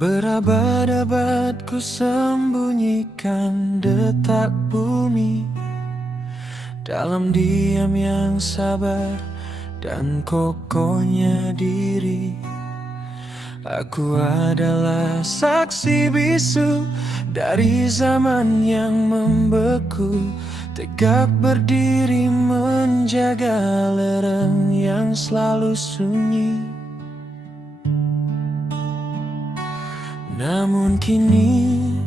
Berabad-abad ku sembunyikan detak bumi dalam diam yang sabar dan kokohnya diri. Aku adalah saksi bisu dari zaman yang membeku, tegak berdiri menjaga lereng yang selalu sunyi. Namun kini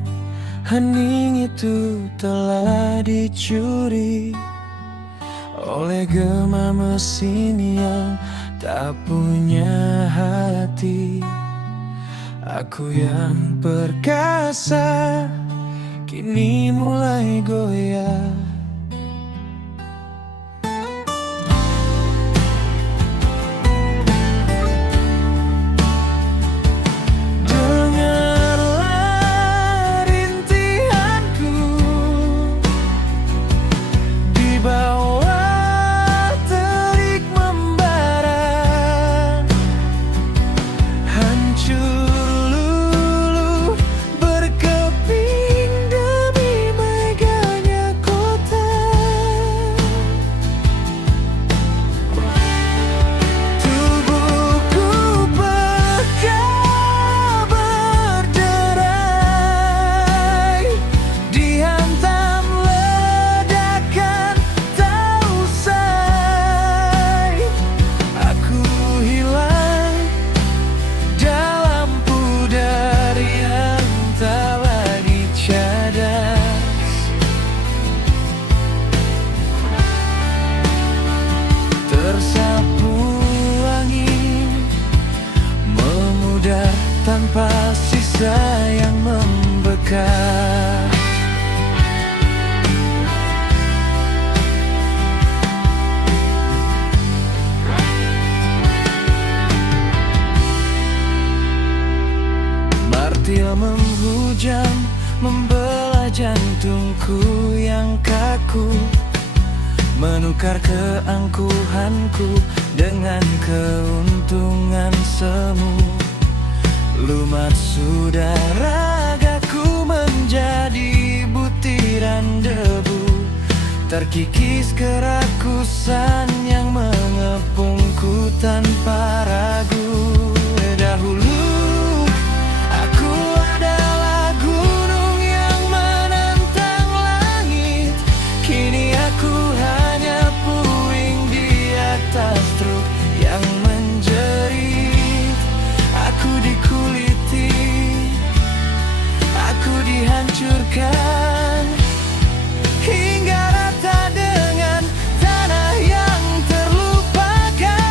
hening itu telah dicuri oleh gema mesin yang tak punya hati. Aku yang perkasa kini mulai goyah. Tersapu angin, memudar tanpa sisa yang membekas. Martil menghujam, membelah jantungku yang kaku, menukar keangkuhanku dengan keuntungan semu. Lumat sudah ragaku menjadi butiran debu, terkikis kerakusan yang mengepungku tanpa ragu. Dahulu aku adalah gunung yang menantang langit, kini aku atas truk yang menjerit. Aku dikuliti, aku dihancurkan hingga rata dengan tanah yang terlupakan.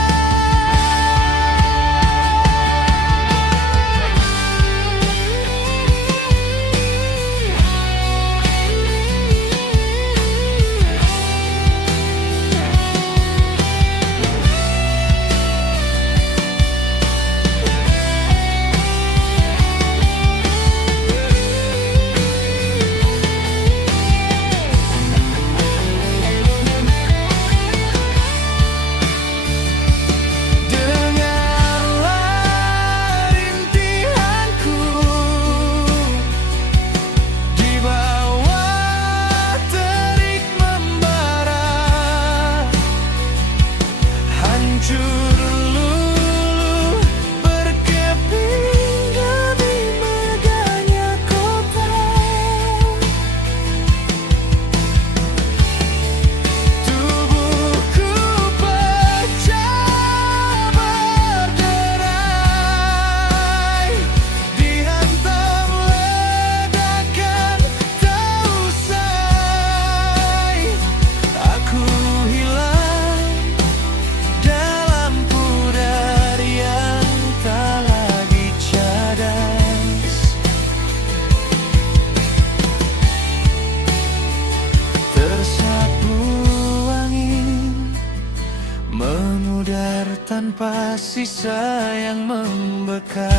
Memudar tanpa sisa yang membekas.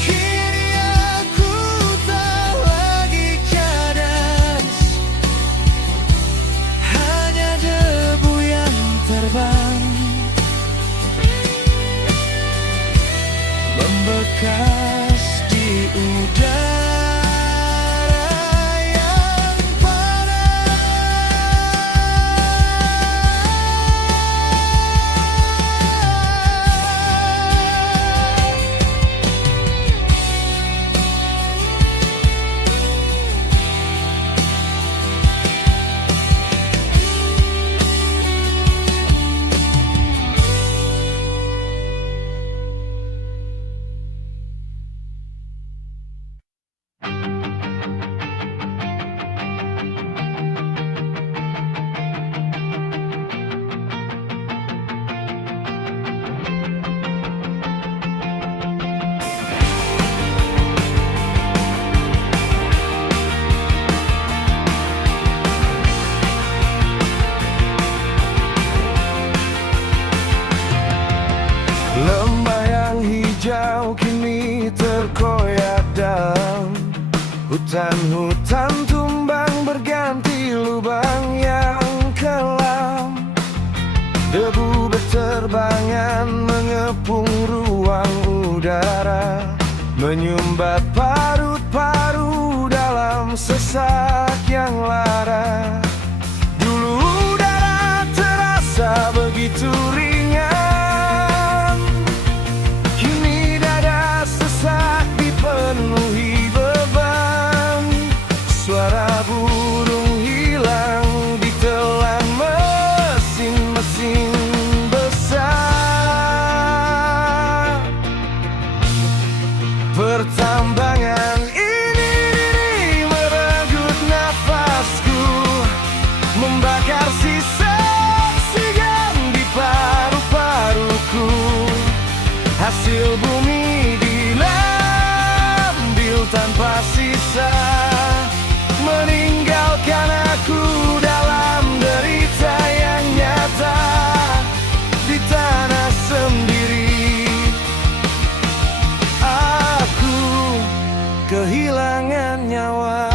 Kini aku tak lagi cadas, hanya debu yang terbang. membekas di udara yang panas. Lembah yang hijau kini terkoyak dalam hutan-hutan tumbang berganti lubang yang kelam. Debu berterbangan mengepung ruang udara, menyumbat paru-paru dalam sesak yang lara. Dulu udara terasa begitu ringan, kini dada sesak dipenuhi beban. Suara burung hilang ditelan mesin-mesin besar. Pertambangan ini merenggut nafasku, membakar sisa oksigen di paru-paruku. Hasil bumi diambil tanpa sisa, meninggalkan aku dalam derita yang nyata di tanah sendiri. Aku kehilangan nyawa.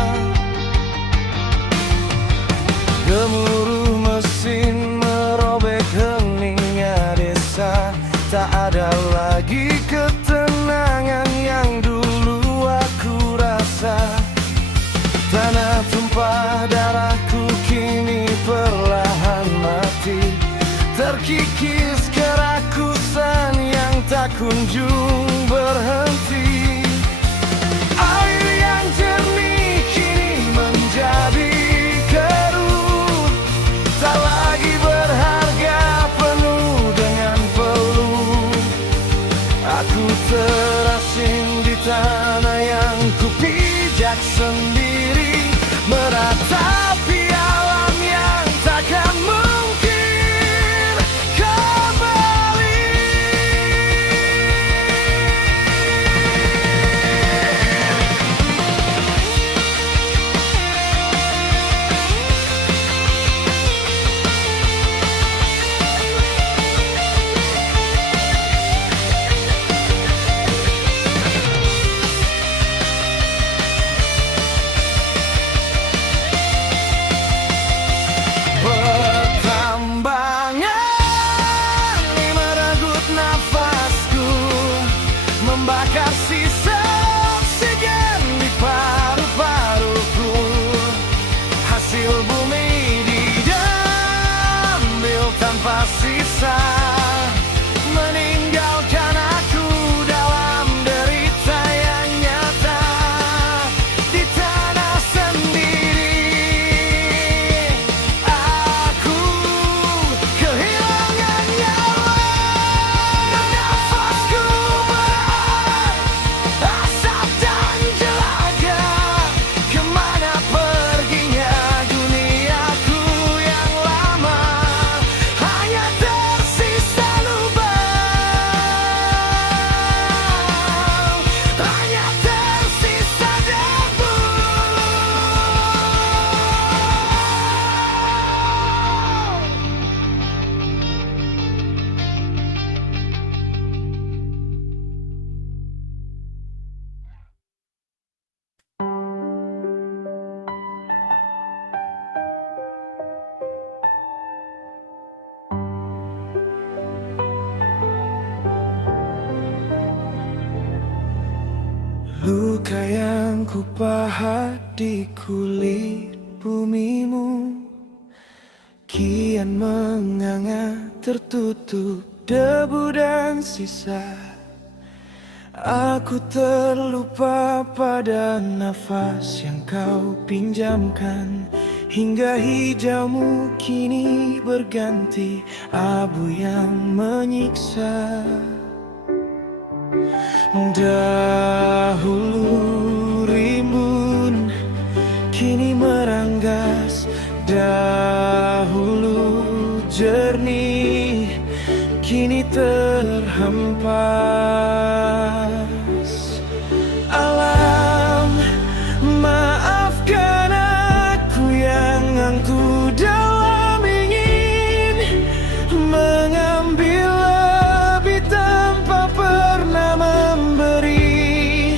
Gemuruh mesin merobek heningnya desa, tak ada lagi ketenangan yang dulu aku rasa. Tanah tumpah darahku kini perlahan mati, terkikis kerakusan yang tak kunjung berhenti. Air yang jernih kini menjadi keruh, tak lagi berharga penuh dengan peluh. Aku terasing di tanah yang kupijak sendiri, meratapi alam yang takkan mungkin kembali. Membakar sisa oksigen di paru-paruku. Hasil bumi diambil tanpa sisa, meninggalkan aku dalam derita yang nyata di tanah sendiri. Aku kehilangan nyawa, nafasku berat. Luka yang kupahat di kulit bumimu kian menganga tertutup debu dan sisa. Aku terlupa pada nafas yang kau pinjamkan, hingga hijaumu kini berganti abu yang menyiksa. Dahulu rimbun kini meranggas, dahulu jernih kini terhempas. Alam, maafkan aku yang angkuh dalam ingin mengambil lebih tanpa pernah memberi,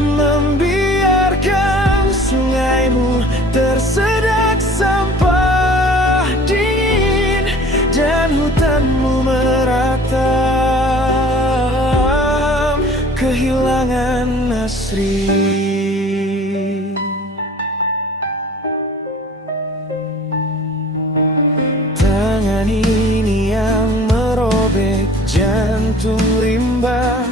membiarkan sungaimu tersedak sampah dingin dan hutanmu meratap kehilangan asri. Tangan ini yang merobek jantung rimba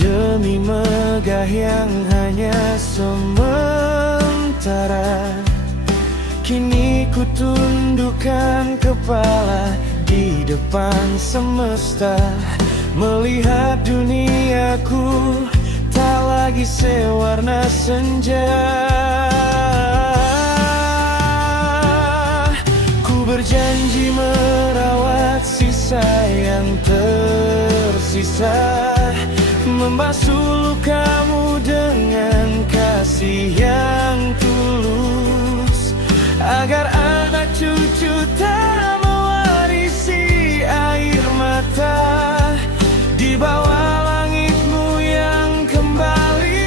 demi megah yang hanya sementara. Kini ku tundukkan kepala di depan semesta, melihat duniaku tak lagi sewarna senja. Ku berjanji merawat sisa yang tersisa, membasuh lukamu dengan kasih yang tulus, agar anak cucu tak mewarisi air mata di bawah langitmu yang kembali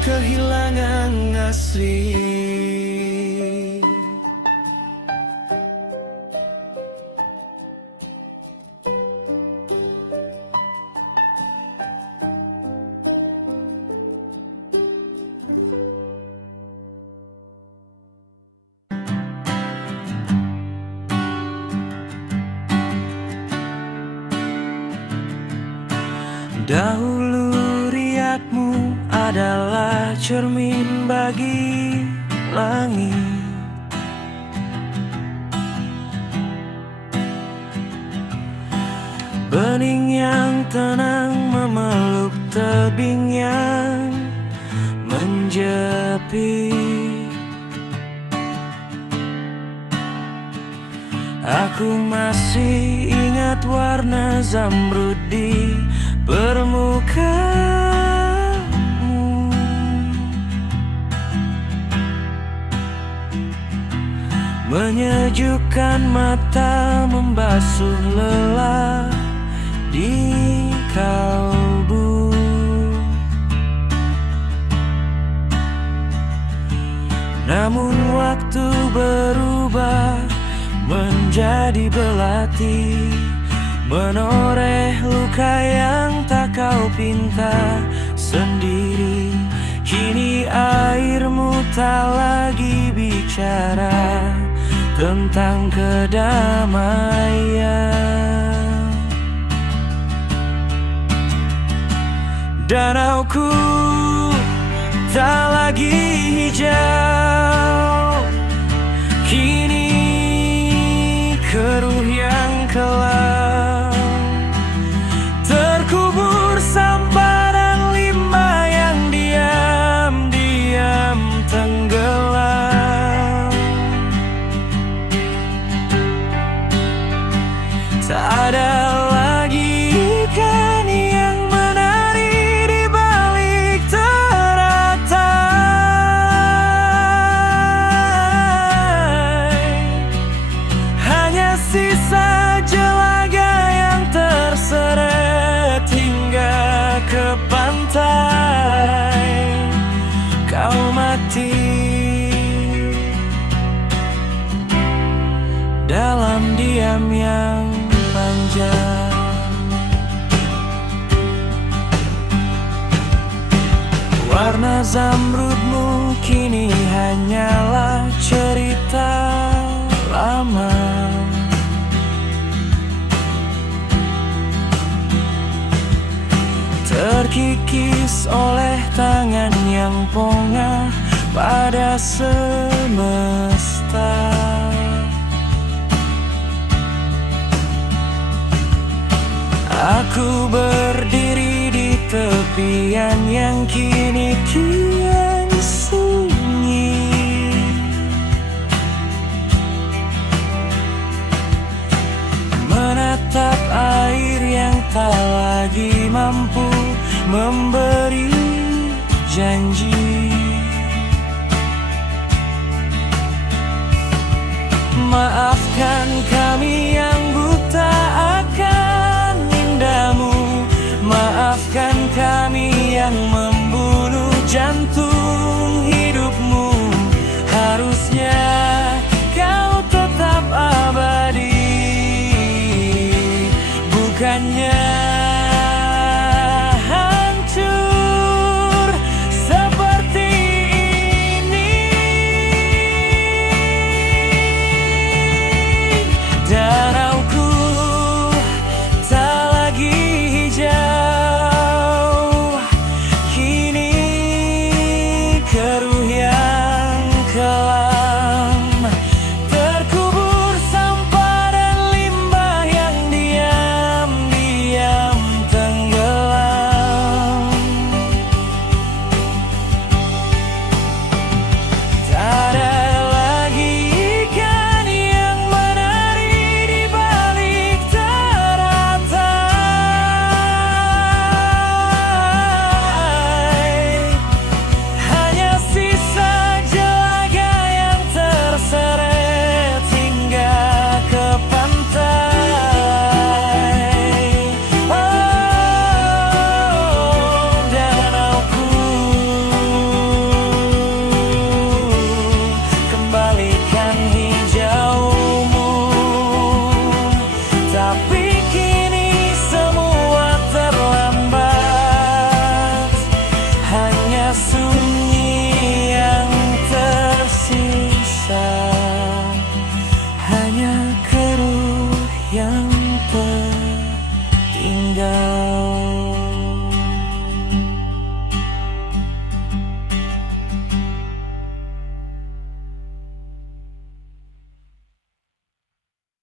kehilangan asli. Dahulu riakmu adalah cermin bagi langit, bening yang tenang memeluk tebing yang menjepit. Aku masih ingat warna zamrud di permukaanmu, menyejukkan matamu membasuh lelah di kalbu. Namun waktu berubah menjadi belati, menoreh luka yang tak kau pinta sendiri. Kini airmu tak lagi bicara tentang kedamaian. Danauku tak lagi hijau, kini keruh yang kelam, terkubur sampah dan limbah yang diam-diam tenggelam. Tak ada lagi ikan yang menari di balik teratai, hanya sisa jelaga yang terseret hingga ke pantai. Kau mati dalam diam yang panjang. Warna zamrudmu kini hanyalah cerita lama. Terkikis oleh tangan yang pongah pada semesta. Aku berdiri di tepian yang kini kian sunyi, menatap air yang tak lagi mampu memberi janji. Maafkan kami yang buta akan indahmu, maafkan kami yang membunuh jantung hidupmu. Harusnya kau tetap abadi, bukannya hancur seperti ini. Danauku tak lagi hijau, kini keruh yang kelam, terkubur sampah dan limbah yang diam-diam tenggelam. Tak ada lagi ikan yang menari di balik teratai, hanya sisa jelaga yang terseret hingga ke pantai. Oh, danauku, kembalikan hijaumu. Tapi kini semua terlambat, hanya